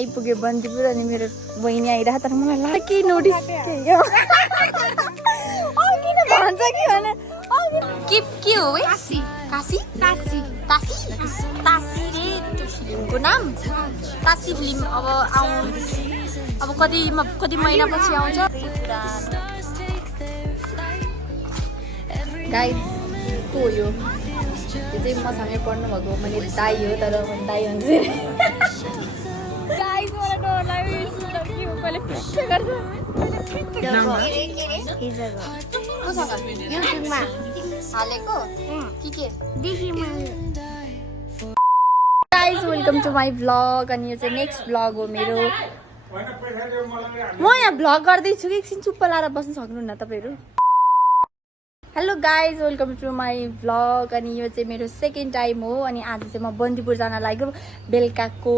आइपुग्यो बन्दीपुर अनि मेरो बहिनी आइरह तर मलाई लाग्यो के नोटिस किन भन्छ कि भने के हो है काशी काशी काशी काशी काशी रे त्यो फिल्मको नाम काशी फिल्म अब अब कति महिनापछि आउँछ गाइस को यो चाहिँ मसँगै पढ्नु भएको मैले दाइ हो तर म दाइ भन्छु गाइस मलाई डर लाग्यो के हो पहिले फिक्स गर्छ युट्युबमा हालेको के guys welcome to my vlog अनि यो चाहिँ नेक्स्ट भ्लग हो मेरो म यहाँ भ्लग गर्दैछु कि एकछिन चुप्प लाएर बस्न सक्नुहुन्न तपाईँहरू hello guys welcome to my vlog अनि यो चाहिँ मेरो सेकेन्ड टाइम हो अनि आज चाहिँ म बन्दीपुर जान लागेको बेलुकाको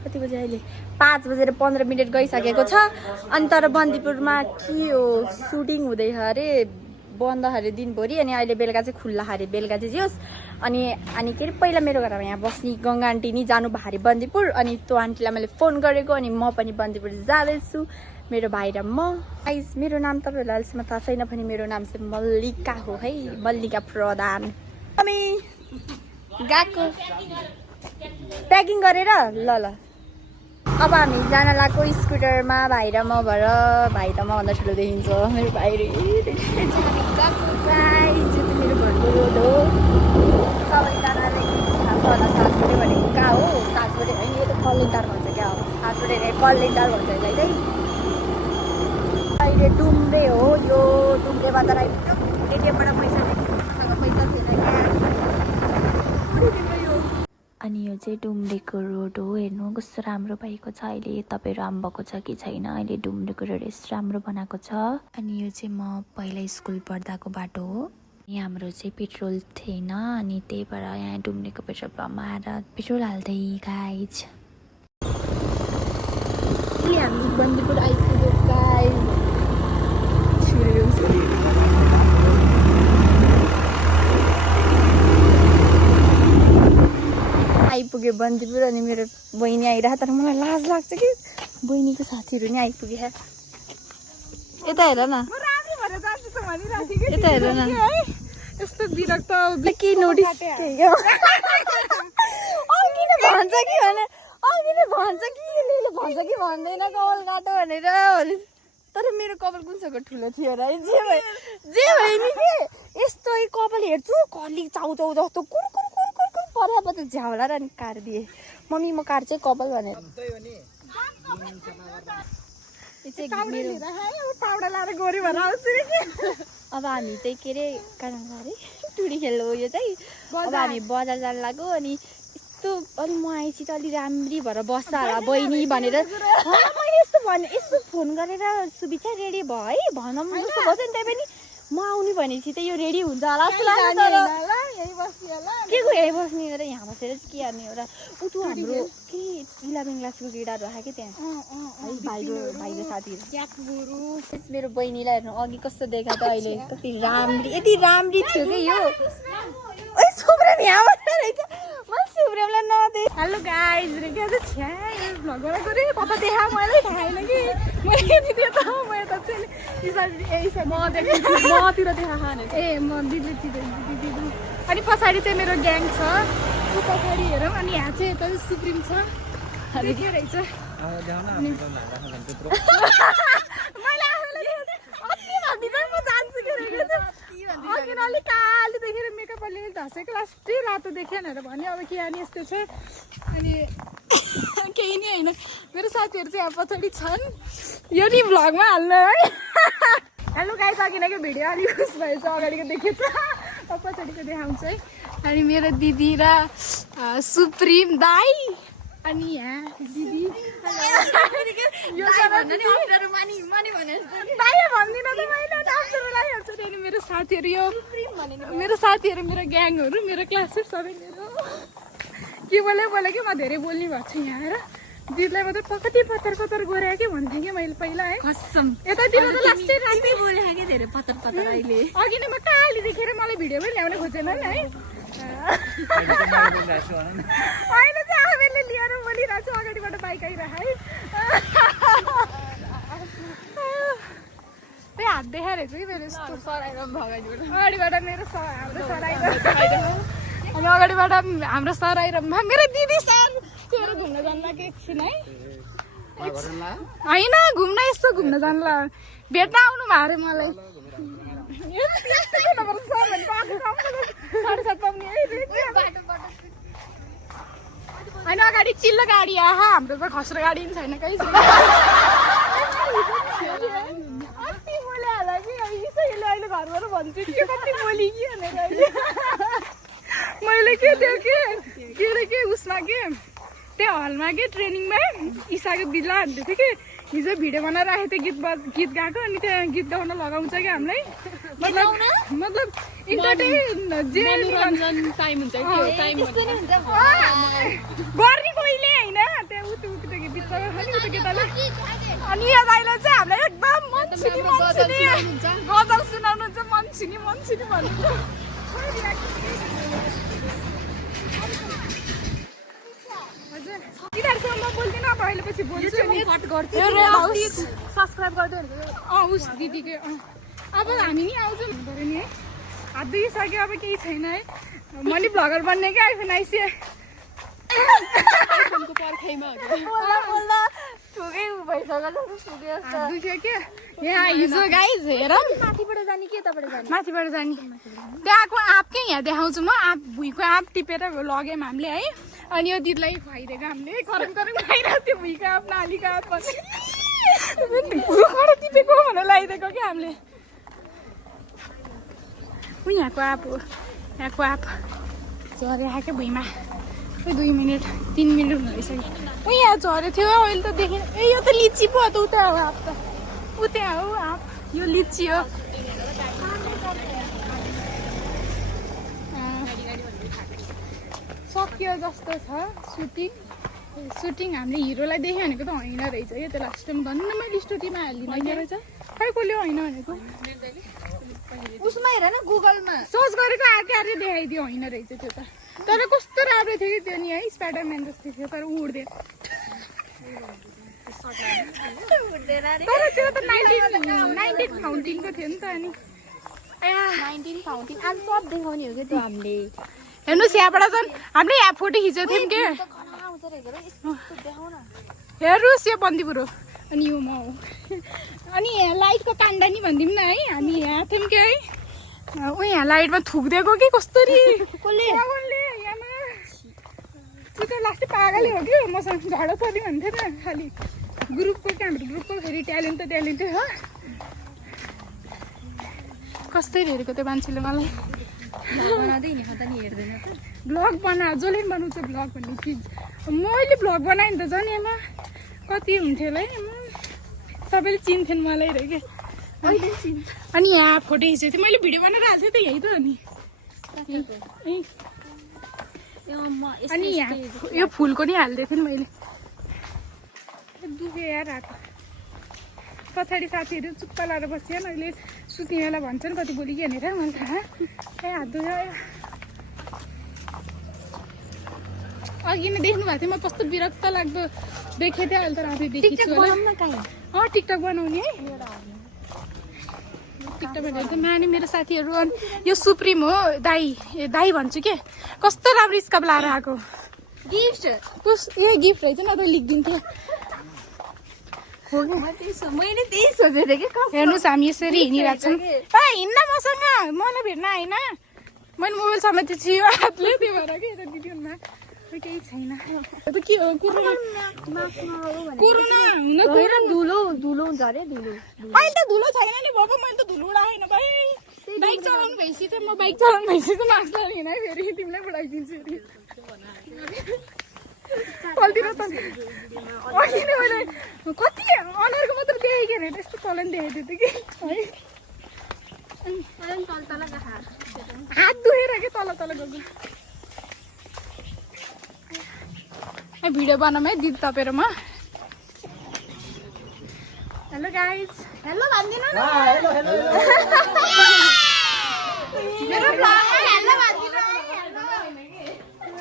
कति बजे अहिले 5:15 गइसकेको छ अनि तर बन्दीपुरमा के हो सुटिङ हुँदैछ अरे बन्द अरे दिनभरि अनि अहिले बेलुका चाहिँ खुल्ला अरे बेलुका चाहिँ जियोस् अनि के अरे पहिला मेरो घरमा यहाँ बस्ने गङ्गा आन्टी नि जानु भारी बन्दीपुर अनि त्यो आन्टीलाई मैले फोन गरेको अनि म पनि बन्दीपुर जाँदैछु मेरो भाइ र म गाइस मेरो नाम तपाईँहरूलाई अहिलेसम्म थाहा छैन भने मेरो नाम चाहिँ मल्लिका हो है मल्लिका प्रधान हामी गएको प्याकिङ गरेर ल अब हामी जान लागेको स्कुटरमा भाइ र म भएर भाइ त मभन्दा ठुलो देखिन्छ मेरो भाइ मेरो घरको रोड हो सबैजनाले थाहा छ होला सासबुढे भनेको कहाँ हो सासबुढे होइन यो त कलिङटार भन्छ क्या हो सासबुढे कलिङटार भन्छ यसलाई चाहिँ अहिले डुम्रे हो यो डुम्रे बजार आइपुग्यो एटिएमबाट पैसा थिएन अनि यो चाहिँ डुम्रेको रोड हो हेर्नु कस्तो राम्रो भएको छ अहिले तपाईँहरू आउनुभएको छ कि छैन अहिले डुम्रेको रोड यस्तो राम्रो बनाएको छ अनि यो चाहिँ म पहिला स्कुल पढ्दाको बाटो हो यहाँ हाम्रो चाहिँ पेट्रोल थिएन अनि त्यही भएर यहाँ डुम्रेको पेट्रोल पम्पमा आएर पेट्रोल हाल्दै गाइज हामी बन्दीपुर आइपुग्यो गाइज आइपुग्यो बन्दीपुर अनि मेरो बहिनी आइरह तर मलाई लाज लाग्छ कि बहिनीको साथीहरू नि आइपुग्यो यता हेर न यता हेर न यस्तो विरक्त के नोटिस किन भन्छ कि भने भन्छ कि भन्दैन कपाल काटो भनेर तर मेरो कपाल कुनसँग ठुलो थियो र जे भयो नि के यस्तो कपाल हेर्छु कली चाउचाउ जस्तो कुरकुर परापत झ्याउला र अनि काटिदिए मम्मी म काट्छु कपाल भनेर अब हामी चाहिँ के अरे कहाँ अरे टुडी खेल्नु हो यो चाहिँ अब हामी बजार जान लाग्यो अनि यस्तो अनि म आएपछि त अलि राम्री भएर बस्छ होला बहिनी भनेर मैले यस्तो फोन गरेर सुबिचा रेडी भयो है भनौँ जस्तो भयो नि त्यही पनि म आउने भनेपछि त यो रेडी हुन्छ होला जस्तो लाग्यो के को यहीँ बस्ने र यहाँ बसेर चाहिँ के गर्ने एउटा उतु हाम्रो के 11 क्लासको केटाहरू आयो कि त्यहाँ भाइको साथीहरू मेरो बहिनीलाई हेर्नु अघि कस्तो देखा त अहिले कति राम्री यति राम्री थियो कि यो सुब्रेम यहाँ रहेछ म सुब्रेमलाई नदे हेलो गाइज रे के छ भ्लग गरेको रे पता देखा मैले थाहा कि मैले दिदी त म यता चाहिँ म तिर देखा खाने ए म दिदी अनि पछाडि चाहिँ मेरो ग्याङ छ ऊ पछाडि हेरौँ अनि यहाँ चाहिँ यता सुप्रिम छ अनि के रहेछ मैले आफैलाई अति भन्दिन्छ म जान्छु के रहेछ अघि अलि कालो देखेर मेकअप अलिअलि धसेको लास्टै रातो देखेन र भन्यो अब के अनि यस्तो छ अनि केही नि होइन मेरो साथीहरू चाहिँ यहाँ पछाडि छन् यो नि भ्लगमा हाल्नु है हेलो गाइस अघि नै भिडियो अलिक खुस भएछ अगाडिको देखेछ अब पछाडिको देखाउँछ है अनि मेरो दिदी र सुप्रिम दाई अनि यहाँ दिदी मेरो साथीहरू यो मेरो ग्याङहरू मेरो क्लासमेट सबै मेरो के बोले कि म धेरै बोल्ने भएको छु यहाँ र दिदीलाई मात्रै कति पत्तर गरे कि भन्थेँ कि मैले पहिला है कसम यतातिर त लास्टै राति बोले कि धेरै पत्तर अहिले अघि नै म काली देखेर मलाई भिडियो पनि ल्याउन खोजेन नि है अहिले चाहिँ आफैले लिएर ल्याएर बोलिरहेको छु अगाडिबाट बाइक आइरह है त्यही हात देखाएर छु कि मेरो यस्तो अगाडिबाट मेरो हाम्रो सर अनि अगाडिबाट हाम्रो सर आइरहनु भयो मेरो दिदी सर तेरो घुम्न जान्ला कि एकछिन है होइन घुम्न यस्तो घुम्न जान्ला भेट्न आउनु भयो अरे मलाई होइन अगाडि चिल्लो गाडी आहा हाम्रो त खस्रो गाडी पनि छैन कहीँ छैन अस्ति बोले होला कि यसैले अहिले घरबाट भन्छु के कति बोली कि भनेर मैले के त्यो के अरे के उसमा के त्यो हलमा के ट्रेनिङमा ईसाको बिल्ला हान्दै थियो कि हिजो भिडियो बनाएर राखेको थियो गीत गाएको अनि त्यहाँ गीत गाउन लगाउँछ कि हामीलाई मतलब इन्टरटेन जे टाइम हुन्छ गर्ने कोहीले होइन त्यहाँ उतो बिचमा खालि उतो केटाले अनि यो दाइले चाहिँ हामीलाई एकदम मन्छिनी गजल सुनाउनुहुन्छ मन्छिनी भन्नुहुन्छ तिनीहरूसँग म बोल्दिनँ अब अहिले पछि बोल्छु सब्सक्राइब गरिदियो उस दिदीको अब हामी नि आउँछौँ पऱ्यो नि है हात दुइसक्यो अब केही छैन है म नि भ्लगर बन्ने क्या आइफोन आइसियो यहाँ हिजो गाइज हेर माथिबाट जाने के माथिबाट जाने त्यहाँको आँपकै यहाँ देखाउँछु म आँप भुइँको आँप टिपेर लग्यौँ हामीले है अनि यो दिदीलाई खुवाइदिएको हामीले करम खाइरहेको थियो भुइँको आँप नालीको आँप टिपेको भनेर लगाइदिएको क्या हामीले यहाँको आँप हो यहाँको आँप झरे आएको भुइँमा 2 मिनट 3 मिनट हुन रहेछ यहाँ झरेको थियो अहिले त देखेन ए यो त लिची पो त उता हो आँप त उता हो आँप यो लिची हो सक्यो जस्तो छ सुटिङ हामीले हिरोलाई देख्यो भनेको त होइन रहेछ यो त लास्ट टाइम धन्न मैले स्टोरीमा हालिदिनु रहेछ खै कसले होइन भनेको उसमा हेर न गुगलमा सर्च गरेको आर्कै देखाइदियो होइन रहेछ त्यो त तर कस्तो राम्रो थियो कि त्यो नि है स्पाइडरम्यान जस्तो थियो तर उड्दैन तर त्यो त 19 फाउन्टिनको थियो नि त अनि 19 फाउन्टिन आज सब देखाउने हो कि त्यो हामीले हेर्नुहोस् यहाँबाट झन् हामीले यहाँ फोटो खिचेको थियौँ के हेर्नुहोस् यो बन्दीपुर हो अनि यो म हो अनि यहाँ लाइटको काण्ड नि भनिदिउँ न है हामी यहाँ थियौँ कि है यहाँ लाइटमा थुकिदिएको कि कस्तरी त्यो त लास्टै पागलै हो कि मसँग झडो पर्ने भन्थ्यो नि खालि ग्रुपको क्या हाम्रो ग्रुपको फेरि ट्यालेन्ट हो कस्तरी हेरेको त्यो मान्छेले मलाई ब्लग बना जसले पनि बनाउँछ ब्लग भन्ने चिज मैले ब्लग बनाएँ नि त झन् एमा कति हुन्थ्यो होला है सबैले चिन्थेन मलाई रे के अनि यहाँ फोटो खिचेको थिएँ मैले भिडियो बनाएर हाल्थेँ त यही त अनि यहाँ यो फुलको नि हालिदिएको थिएँ नि मैले दुख्यो यार हात पछाडि साथीहरू चुप्पा लाएर बस्यो अहिले सुत्ने बेला भन्छन् कति बोली कि भनेर मैले थाहा ए हात दुख्यो अघि नै देख्नु भएको थियो म कस्तो विरक्त लाग्दो देखेको थिएँ अहिले त आफै देखेको छु टिकटक बनाउने है टिकटक बनाएर त माने मेरो साथीहरू अनि यो सुप्रिम हो दाई भन्छु के कस्तो राम्रो स्काप लाएर आएको गिफ्ट ए गिफ्ट रहेछ न त लिखिदिन्थेँ मैले त्यही सोचेको थिएँ कि हेर्नुहोस् हामी यसरी हिँडिरहेको छौँ हिँड्न मसँग मलाई भेट्न आएन मैले मोबाइल समातेको छु यो हातले त्यो भएर कि यता दिदीमा केही छैन के हो कोरोना हुन धुलो हुन्छ अरे अहिले त धुलो छैन नि बाबा मैले त धुलो उडाएन भाइ बाइक चलाउनु भएपछि चाहिँ म बाइक चलाउनु भएपछि चाहिँ मास्क लगाएन है फेरि तिमीलाई उडाइदिन्छु फेरि तलतिर त अहिले नै मैले कति अनुहारको मात्र देखेँ अरे त्यस्तो तल नि देखेको थियो कि हात दुखेर के तल गएको भिडियो बनाऊँ है दिदी तपाईँ र म हेलो गाइज हेलो भनिदिनु न मेरो ब्लगमा हेलो भनिदिनु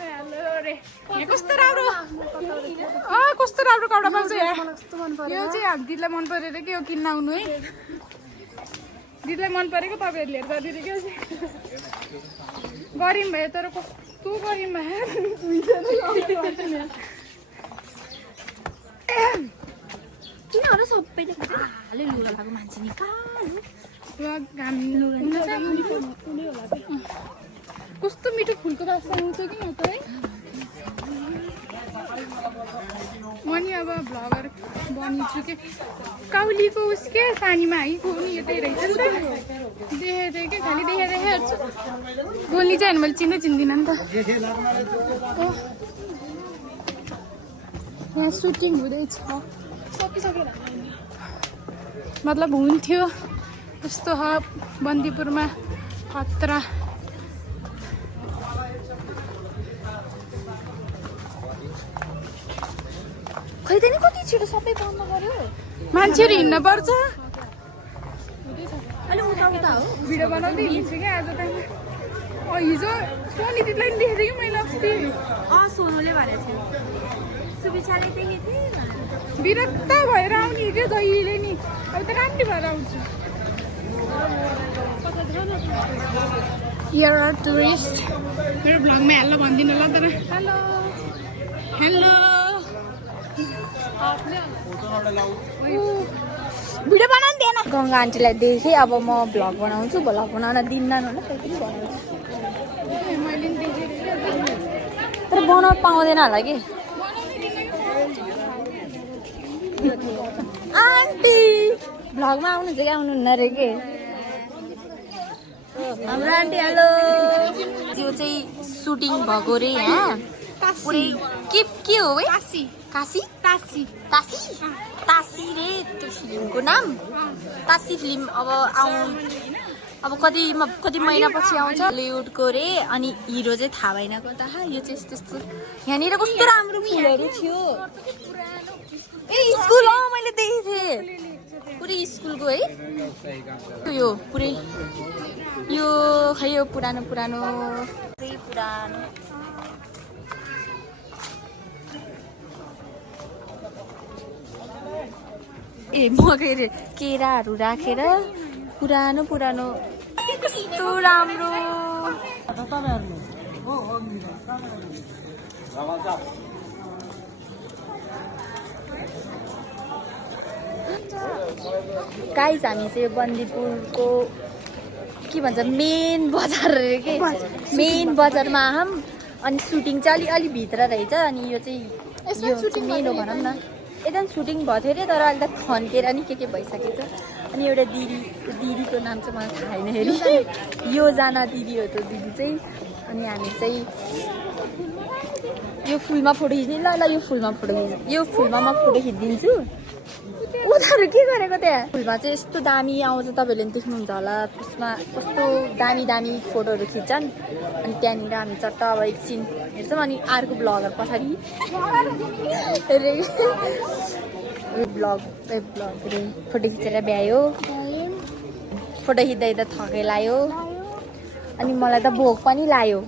हेलो रे यहाँ कस्तो राम्रो कस्तो राम्रो कपडा पाउँछ यहाँ यो चाहिँ अब दिदीलाई मन परेर के हो किन्न आउनु है दिदीलाई मन परेको तपाईँहरूले हेर्दा दिदी के गरिम भयो तर कस्तो गरिम भयो किन होला सबैले हालै लुगा लगाएको मान्छे नि कस्तो मिठो फुलको बास्ता आउँछ कि न त है म नि अब भ्लगर बनिन्छु के काउलीको उसके सानीमा आइको नि यतै रहेछ नि त देखेको के खालि देखेर हेर्छु बोल्ने चाहिँ मैले चिन्दिनँ नि त यहाँ सुटिङ हुँदैछ सकिसकेर मतलब हुन्थ्यो यस्तो ह बन्दीपुरमा खतरा खै त नि कति छिटो सबै बन्द गर्यो मान्छेहरू हिँड्न पर्छ अलि उता उता हो भिडियो बनाउँदै हिँड्छु क्या आज त हिजो सोनी दिदीलाई पनि देखेको थिएँ कि मैले अस्ति सोनुले भनेको थियो सुबिचाले देखेको थिएँ विरक्त भएर आउने क्या जहिले नि अब त राम्री भएर आउँछु You're a tourist. मेरो भ्लगमा हेल्लो भनिदिनु ल तर हेलो हेलो भिडियो बनाउनु दिएन गङ्गा आन्टीलाई देखेँ अब म भ्लग बनाउँछु भ्लग बनाउन दिन्न होला त्यही पनि बनाउँछु मैले पनि देखेँ तर बनाउनु पाउँदैन होला कि आन्टी भ्लगमा आउनुहुन्छ कि आउनुहुन्न अरे के हाम्रो आन्टी हेलो त्यो चाहिँ सुटिङ भएको रे यहाँ पुरै के हो है काशी काशी काशी तासी तासी रे त्यो फिल्मको नाम तासी फिल्म अब कति महिनापछि आउँछ बलिउडको रे अनि हिरो चाहिँ थाहा भएन कता यो चाहिँ त्यस्तो यहाँनिर कस्तो राम्रो फुलहरू थियो ए स्कुल मैले देखेको थिएँ पुरै स्कुलको है यो पुरै यो खै यो पुरानो ए मकै रे केराहरू राखेर पुरानो कस्तो राम्रो गाइस हामी चाहिँ बन्दीपुरको के भन्छ मेन बजार रे के मेन बजारमा आम अनि सुटिङ चाहिँ अलि भित्र रहेछ अनि यो चाहिँ मेन हो भनौँ न एकदम सुटिङ भएको थियो अरे तर अहिले त खन्केर नि के भइसकेको छ अनि एउटा दिदीको नाम चाहिँ मलाई थाहा छैन हेरी योजना दिदी हो त्यो दिदी चाहिँ अनि हामी चाहिँ यो फुलमा फोटो खिच्ने ल यो फुलमा म फोटो खिचिदिन्छु उनीहरू के गरेको त्यहाँ फुलमा चाहिँ यस्तो दामी आउँछ तपाईँहरूले पनि देख्नुहुन्छ होला त्यसमा कस्तो दामी फोटोहरू खिच्छन् अनि त्यहाँनिर हामी चट्ट अब एकछिन हेर्छौँ अनि अर्को ब्लगर पछाडि ब्लग फोटो खिचेर भ्यायो फोटो खिच्दा थकै लाग्यो अनि मलाई त भोक पनि लाग्यो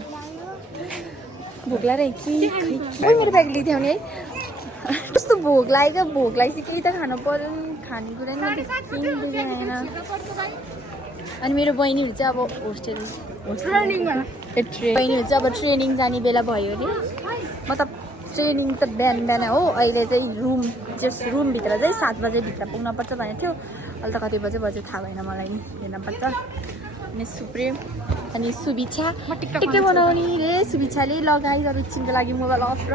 भोक लाग्यो कि मेरो ब्याग लिइथ्याउने है कस्तो भोक लाग्यो भोक लागेपछि केही त खानु पर्यो नि खानेकुरा नि आएन अनि मेरो बहिनीहरू चाहिँ अब बहिनीहरू चाहिँ अब ट्रेनिङ जाने बेला भयो अरे मतलब ट्रेनिङ त बिहान हो अहिले चाहिँ रुमभित्र चाहिँ 7 बजेभित्र पुग्नुपर्छ भनेको थियो अहिले त कति बजे थाहा भएन मलाई नि हेर्नुपर्छ अनि सुप्रिम अनि सुबिछा टिकै बनाउने रे सुबिछाले लगाएर एकछिनको लागि मोबाइल अफ र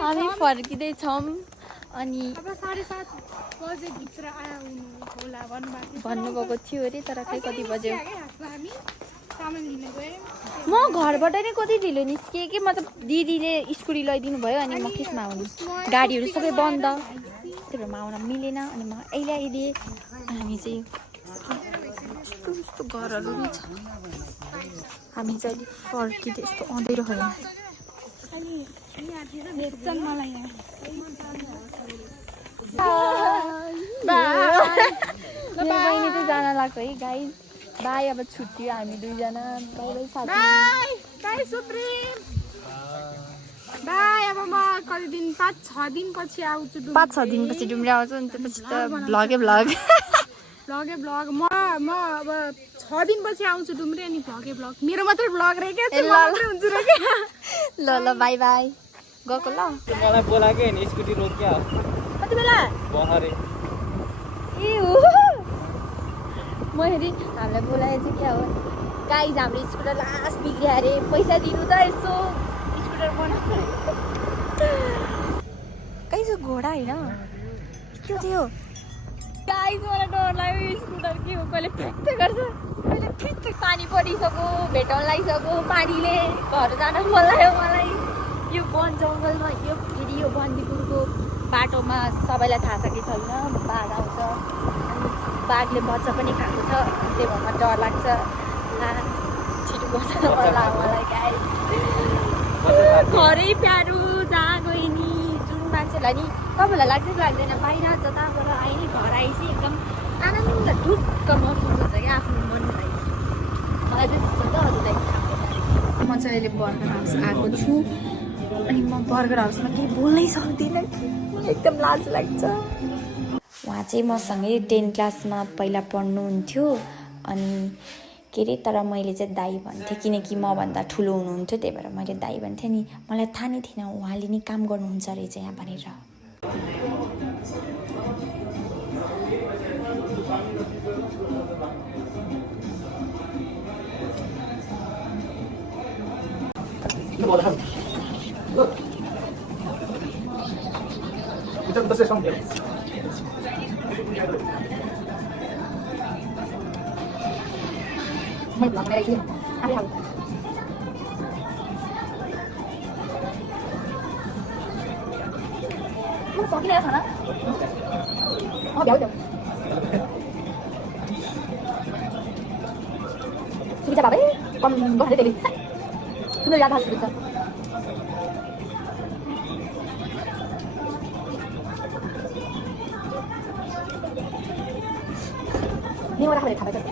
हामी फर्किँदैछौँ अनि भन्नुभएको थियो अरे तर खै कति बज्यो म घरबाट नै कति ढिलो निस्केँ कि मतलब दिदीले स्कुटी लगाइदिनु भयो अनि म केसमा आउनु गाडीहरू सबै बन्द त्यही भएर म आउन मिलेन अनि म अहिले हामी चाहिँ यस्तो घरहरू नै छ हामी चाहिँ अलिक फर्किँदै यस्तो अँधेरो होइन बहिनी चाहिँ जान लाग्यो है गाइस बाई अब छुट्टियो हामी दुईजना बाई बाई साथी बाई बाई सुप्रिम बाई अब म कति दिन 5-6 दिनपछि आउँछु 5-6 दिनपछि डुम्रे आउँछु अनि त्यसपछि त भ्लगै भ्लग भ्लगै भ्लग म अब 6 दिनपछि आउँछु डुम्रे अनि भ्लगै भ्लग मेरो मात्रै भ्लग रे के मात्रै हुन्छ रे के ल ल बाई बाई गएको ल मलाई बोलाकै नि स्कुटी रोक्या कति बेला बहरे ए हो म हेरि हामीलाई बोलाए चाहिँ क्या हो गाइज हाम्रो स्कुटर लास्ट बिग्रियो अरे पैसा दिनु त यसो स्कुटर बनाउनु कहीँ छ घोडा होइन के थियो गाइज मलाई डर लाग्यो स्कुटर के हो कहिले फ्याक्दै गर्छ कहिले फ्याक्दै पानी परिसक्यो भेटाउन लागिसक्यो पानीले घर जान मन लाग्यो मलाई यो वन जङ्गलमा यो फेरि यो बन्दीपुरको बाटोमा सबैलाई थाहा छ कि छैन बाघ आउँछ अनि बाघले बच्चा पनि खाएको छ त्यही भएर डर लाग्छ छिटो बस्न मन लाग्यो मलाई गाई घरै प्यारो जहाँ गयो नि जुन मान्छेलाई नि तपाईँहरूलाई लाग्छ कि लाग्दैन बाहिर जताबाट आए नि घर आएपछि एकदम आनन्द ढुक्क महसुस हुन्छ क्या आफ्नो मनलाई मलाई चाहिँ त्यस्तो त अरूलाई म चाहिँ अहिले बर्गर हाउस आएको छु अनि म बर्गर हाउसमा केही बोल्नै सक्दिनँ एकदम लाज लाग्छ उहाँ चाहिँ मसँगै 10 क्लासमा पहिला पढ्नुहुन्थ्यो अनि के अरे तर मैले चाहिँ दाई भन्थेँ किनकि मभन्दा ठुलो हुनुहुन्थ्यो त्यही भएर मैले दाई भन्थेँ नि मलाई थाहा नै थिएन उहाँले नि काम गर्नुहुन्छ रहेछ यहाँ भनेर May vlog na rin. Ari hal. Mo so kina sana? Oh, biaw daw. Sige ba ba? Kon go hade debi. Kuno yaad has bita. Ni wala hade khabay.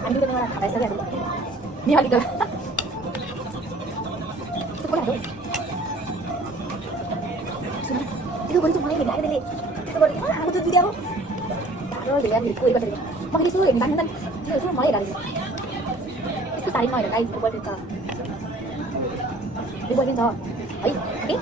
Ani ko na khabay sa yan. Ni hali ka. Ito ko lang. Itu baru cuma ini ada deh. Itu baru aku tuh video. Taruh dia di kue pasir. Makanya itu yang tangan dia itu mulai dari. Itu tadi mulai dari itu buat itu. Itu buat itu. Ayo, oke?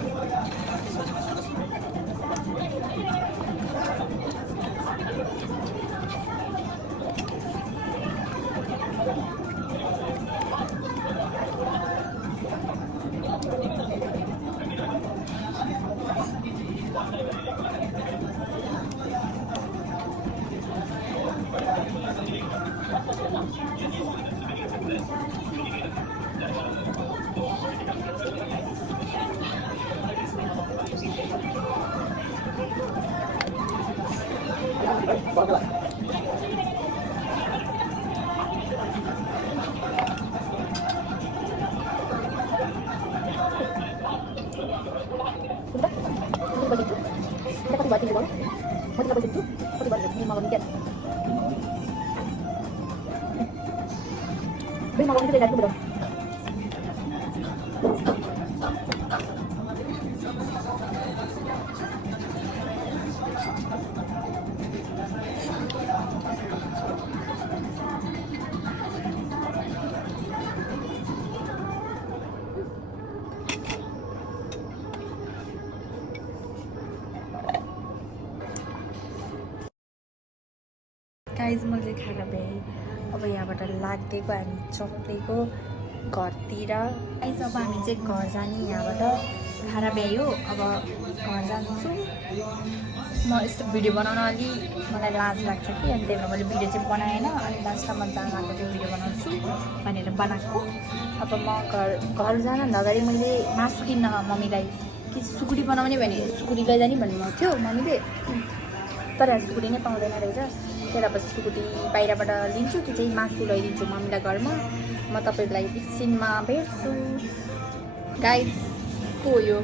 Guys मैले खाना भ्याएँ अब यहाँबाट लाग्दैको हामी चक्लेको घरतिर guys अब हामी चाहिँ घर जाने यहाँबाट खाना भ्यायो अब घर जान्छु म यस्तो भिडियो बनाउन अलि मलाई लाज लाग्छ कि अनि त्यही भएर मैले भिडियो चाहिँ बनाएन अनि लास्टमा जहाँ गएको चाहिँ भिडियो बनाउँछु भनेर बनाएको अब म घर जान अगाडि मैले मासु किन्न मम्मीलाई कि सुकुटी बनाउने भने सुकुटी लैजाने भन्नुभएको थियो मम्मीले तर सुकुटी नै पाउँदैन रहेछ त्यही अब सुकुटी बाहिरबाट लिन्छु कि चाहिँ मासु लैदिन्छु मम्मीलाई घरमा म तपाईँहरूलाई एकछिनमा भेट्छु गाइज को हो यो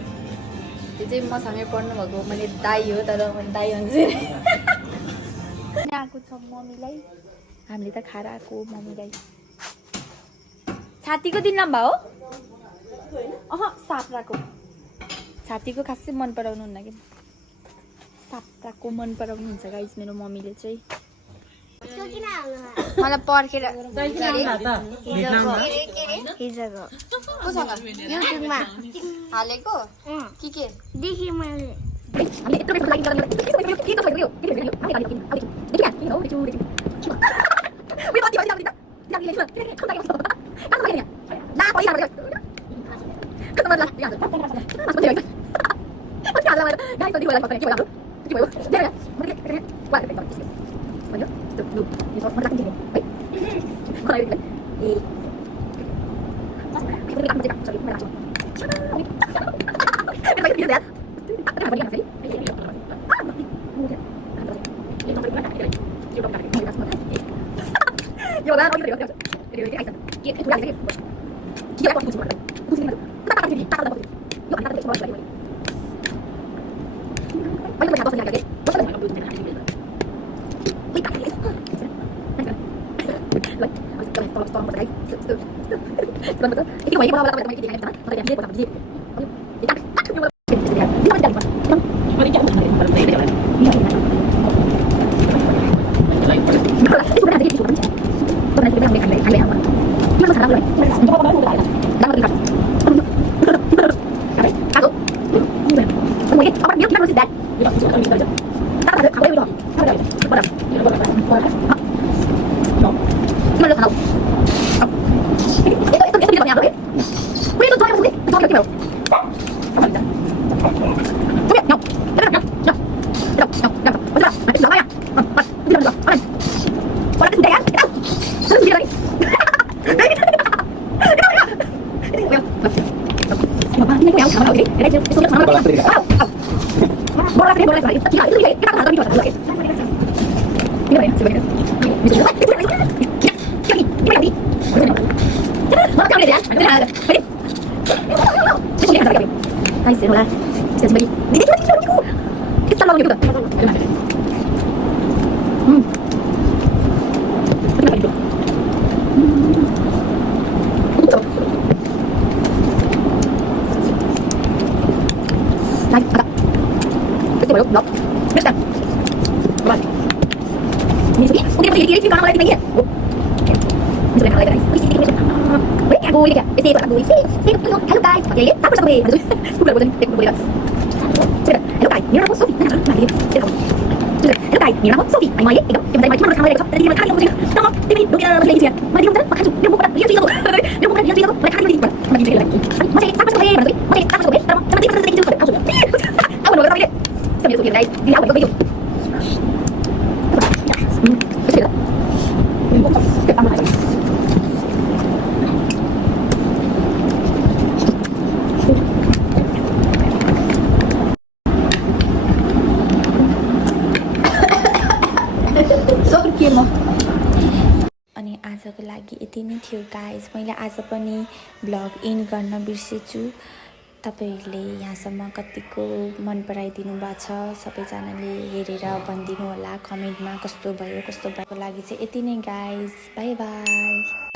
चाहिँ मसँगै पढ्नुभएको मैले दाई हो तर म दाई भन्छु आएको छ मम्मीलाई हामीले त खाएर आएको मम्मीलाई छातीको दिन लम्बा हो साप्राको छातीको खासै मन पराउनुहुन्न कि साप्राको मन पराउनुहुन्छ गाइस मेरो मम्मीले चाहिँ मलाई पर्खेर हिजोको युट्युबमा हालेको के देखेँ मैले अनि आजको लागि यति नै थियो गाइस मैले आज पनि भ्लग एन्ड गर्न बिर्सेछु तपाईहरुले यहाँसम्म कतिको मन पराइदिनु भएको छ सबैजनाले हेरेर भनिदिनु होला कमेन्टमा कस्तो भयो कस्तो भएको लागि चाहिँ यति नै गाइस बाइ बाइ